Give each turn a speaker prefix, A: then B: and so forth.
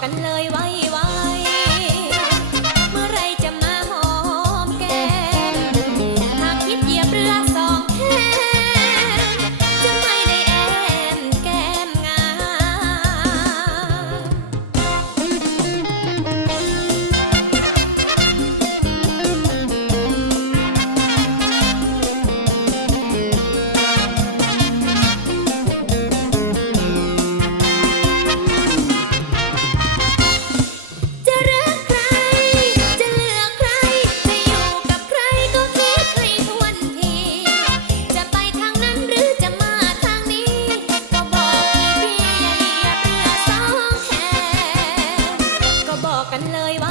A: cánh lên cánh lơi bao